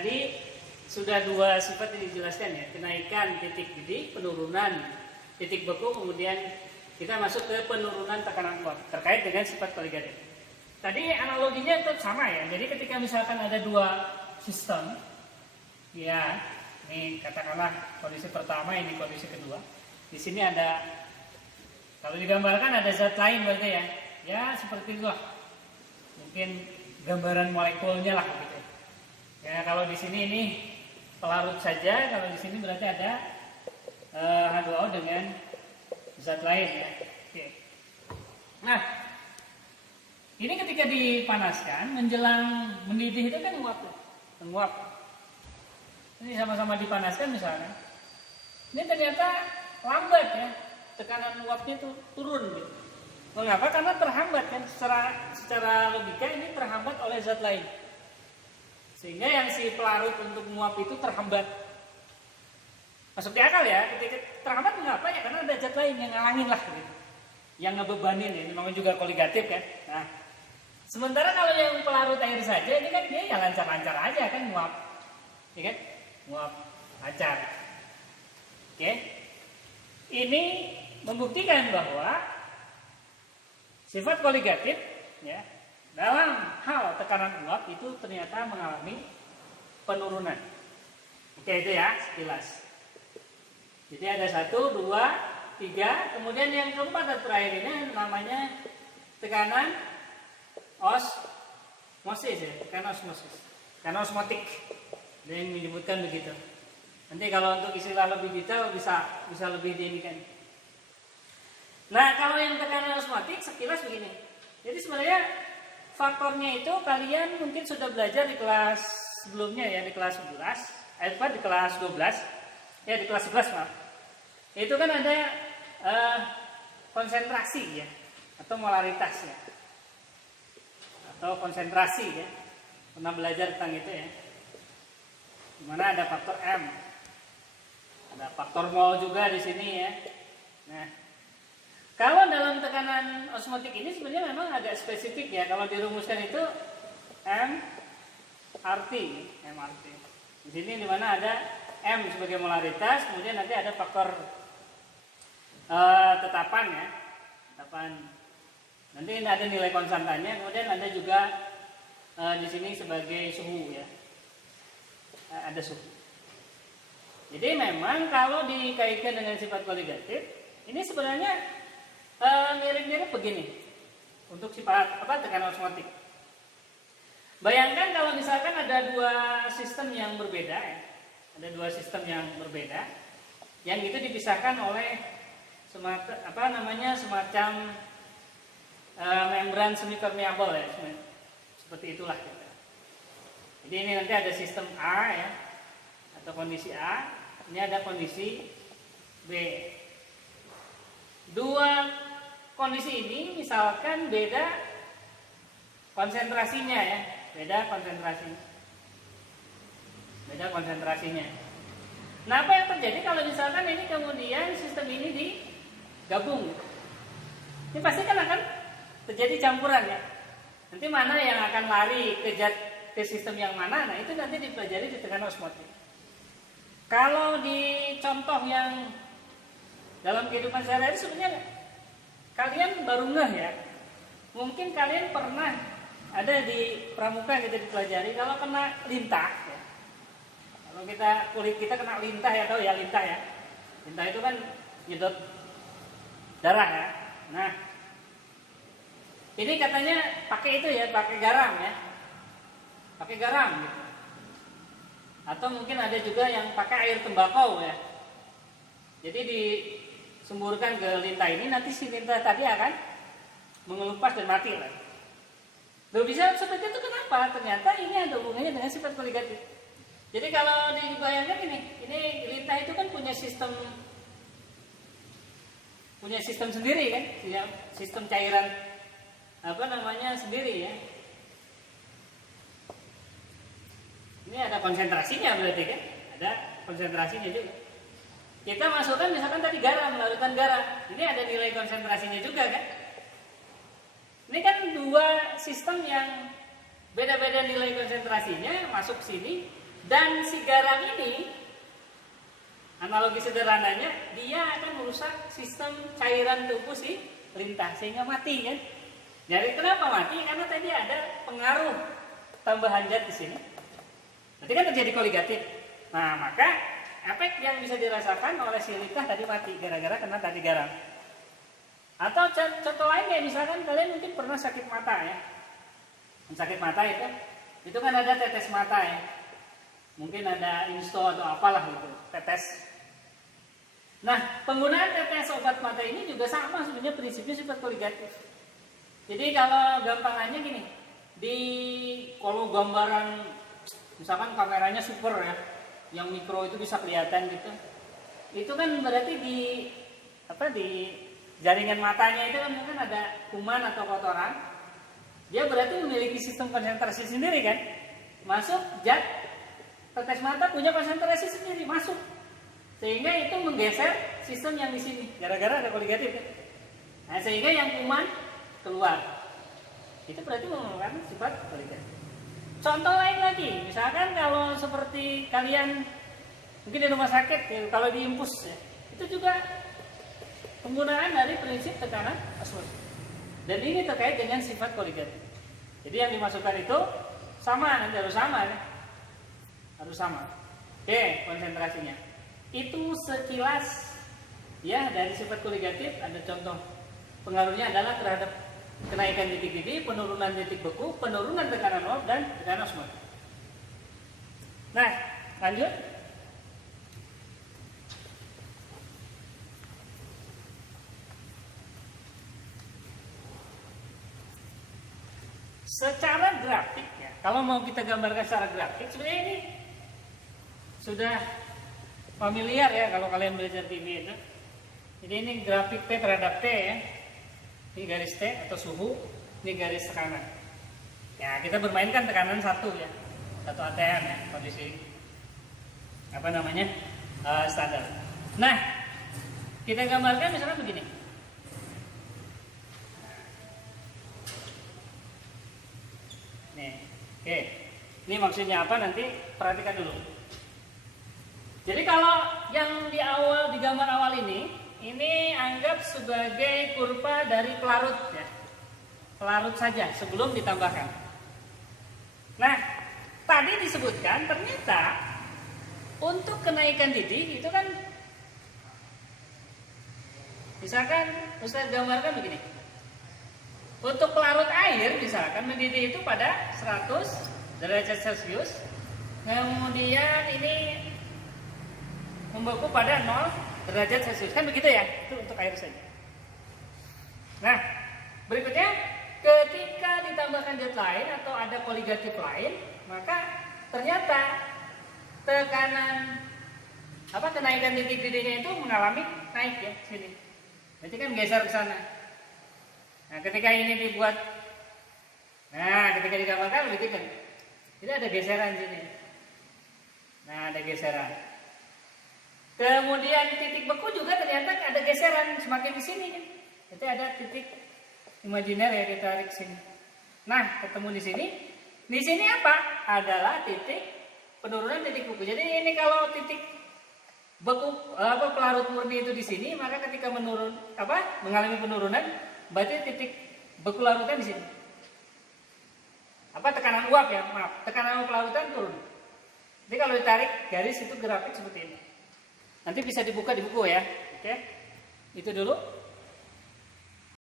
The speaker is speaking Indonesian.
Tadi sudah dua sifat yang dijelaskan ya, kenaikan titik didih, penurunan titik beku, kemudian kita masuk ke penurunan tekanan uap terkait dengan sifat koligatif. Tadi analoginya tetap sama ya. Jadi ketika misalkan ada dua sistem, ya ini katakanlah kondisi pertama, ini kondisi kedua. Di sini ada, kalau digambarkan ada zat lain berarti ya. Ya seperti itulah. Mungkin gambaran molekulnya lah gitu. Ya kalau di sini ini pelarut saja, kalau di sini berarti ada H2O dengan zat lain ya. Oke. Nah, ini ketika dipanaskan menjelang mendidih itu kan menguap. Ini sama-sama dipanaskan misalnya. Ini ternyata lambat ya, tekanan uapnya itu turun gitu. Mengapa? Karena terhambat kan, secara logika ini terhambat oleh zat lain. Sehingga yang si pelarut untuk menguap itu terhambat. Masuk di akal ya, ketika terhambat mengapa ya? Karena ada zat lain yang ngalangin lah gitu. Yang ngebebanin ya, ini memang juga koligatif kan. Nah, sementara kalau yang pelarut air saja ini kan dia ya lancar-lancar aja kan nguap. Ya kan? Nguap lancar. Oke. Ini membuktikan bahwa sifat koligatif ya dalam hal tekanan uap itu ternyata mengalami penurunan. Oke itu ya sekilas. Jadi ada 1, 2, 3, kemudian yang keempat dan terakhir ini namanya tekanan osmosis ya, tekanan osmosis, tekanan osmotik. Ada yang menyebutkan begitu. Nanti kalau untuk istilah lebih detail bisa lebih diinikan. Nah kalau yang tekanan osmotik sekilas begini. Jadi sebenarnya faktornya itu kalian mungkin sudah belajar di kelas sebelumnya ya, di kelas 11, di kelas 12, ya di kelas 11 maaf. Itu kan ada konsentrasi ya, atau molaritas ya, atau konsentrasi ya. Pernah belajar tentang itu ya. Dimana ada faktor M, ada faktor mol juga di sini ya. Nah, kalau dalam tekanan osmotik ini sebenarnya memang agak spesifik ya. Kalau dirumuskan itu MRT. Di sini dimana ada M sebagai molaritas, kemudian nanti ada faktor tetapan ya, tetapan. Nanti ada nilai konstantannya, kemudian ada juga di sini sebagai suhu ya, ada suhu. Jadi memang kalau dikaitkan dengan sifat koligatif, ini sebenarnya mirip-mirip begini untuk sifat tekanan osmotik. Bayangkan kalau misalkan ada dua sistem yang berbeda ya. Ada dua sistem yang berbeda yang itu dipisahkan oleh semacam membran semipermeable ya, seperti itulah gitu. Jadi ini nanti ada sistem A ya, atau kondisi A, ini ada kondisi B. Dua kondisi ini misalkan beda konsentrasinya ya, beda konsentrasinya. Nah apa yang terjadi kalau misalkan ini kemudian sistem ini digabung? Ini pasti kan akan terjadi campuran ya. Nanti mana yang akan lari ke sistem yang mana? Nah itu nanti dipelajari di tekanan osmotik. Kalau di contoh yang dalam kehidupan sehari-hari sebenarnya kalian baru ngeh ya. Mungkin kalian pernah ada di pramuka kita dipelajari kalau kena lintah ya. Kalau kulit kita kena lintah ya, tahu ya lintah ya. Lintah itu kan nyedot darah ya. Nah, ini katanya pakai itu ya, pakai garam ya. Pakai garam gitu. Atau mungkin ada juga yang pakai air tembakau ya. Jadi disemburkan ke lintah ini, nanti si lintah tadi akan mengelupas dan mati lah. Loh bisa seperti itu kenapa? Ternyata ini ada hubungannya dengan sifat koligatif. Jadi kalau dibayangkan ini lintah itu kan punya sistem sendiri kan, sistem cairan sendiri ya. Ini ada konsentrasinya berarti kan, ada konsentrasinya juga. Kita masukkan misalkan tadi garam, larutan garam, ini ada nilai konsentrasinya juga kan. Ini kan dua sistem yang beda-beda nilai konsentrasinya masuk sini, Dan si garam ini, analogi sederhananya, dia akan merusak sistem cairan tubuh si lintah sehingga mati kan. Jadi kenapa mati? Karena tadi ada pengaruh tambahan zat di sini. Berarti kan terjadi koligatif. Nah, maka efek yang bisa dirasakan oleh si lintah tadi mati gara-gara kena tadi garam. Atau contoh lain kayak misalkan kalian mungkin pernah sakit mata ya. Sakit mata itu kan ada tetes mata ya. Mungkin ada insto atau apalah gitu, tetes. Nah, penggunaan tetes obat mata ini juga sama sebenarnya prinsipnya sifat koligatif. Jadi kalau gampangannya gini, kalau gambaran misalkan kameranya super ya, yang mikro itu bisa kelihatan gitu. Itu kan berarti di jaringan matanya itu kan mungkin ada kuman atau kotoran. Dia berarti memiliki sistem konsentrasi sendiri kan. Masuk zat tetes mata punya konsentrasi sendiri masuk. Sehingga itu menggeser sistem yang di sini gara-gara ada koligatif kan. Nah, sehingga yang kuman keluar. Itu berarti merupakan sifat koligatif. Contoh lain lagi, misalkan kalau seperti kalian mungkin di rumah sakit ya, kalau diimpus ya, itu juga penggunaan dari prinsip tekanan osmosis. Dan ini terkait dengan sifat koligatif. Jadi yang dimasukkan itu sama, nanti harus sama ya. Harus sama. Oke, konsentrasinya. Itu sekilas ya dari sifat koligatif ada contoh. Pengaruhnya adalah terhadap kenaikan titik didih, penurunan titik beku, penurunan tekanan uap dan tekanan osmosis. Nah, lanjut. Secara grafik ya, kalau mau kita gambarkan secara grafik, sebenarnya ini sudah familiar ya kalau kalian belajar TV itu. Jadi ini grafik T terhadap T ya. Ini garis T atau suhu, ini garis tekanan. Ya, kita bermainkan tekanan satu ya, satu ATM ya, kondisi standar. Nah, kita gambarkan misalnya begini. Oke, ini maksudnya apa nanti perhatikan dulu. Jadi kalau yang di gambar awal ini anggap sebagai kurva dari pelarut ya, pelarut saja sebelum ditambahkan. Nah, tadi disebutkan ternyata untuk kenaikan didih itu kan, misalkan Ustaz gambarkan begini. Untuk pelarut air misalkan mendidih itu pada 100 derajat Celcius, kemudian ini membeku pada 0 derajat Celcius, kan begitu ya? Itu untuk air saja. Nah, berikutnya ketika ditambahkan zat lain atau ada koligatif lain, maka ternyata tekanan kenaikan titik didihnya itu mengalami naik ya sini. Berarti kan geser ke sana. Nah, ketika ini dibuat, ketika digambarkan begitu kan, ini ada geseran sini. Nah, ada geseran. Kemudian titik beku juga ternyata ada geseran semakin di sini kan. Jadi ada titik imajiner ya, kita tarik sini. Nah, ketemu di sini. Di sini apa? Adalah titik penurunan titik beku. Jadi ini kalau titik beku pelarut murni itu di sini, maka ketika mengalami penurunan, berarti titik beku larutan di sini. Tekanan uap ya, tekanan uap larutan turun. Jadi kalau ditarik garis itu grafik seperti ini. Nanti bisa dibuka di buku ya. Oke. Itu dulu.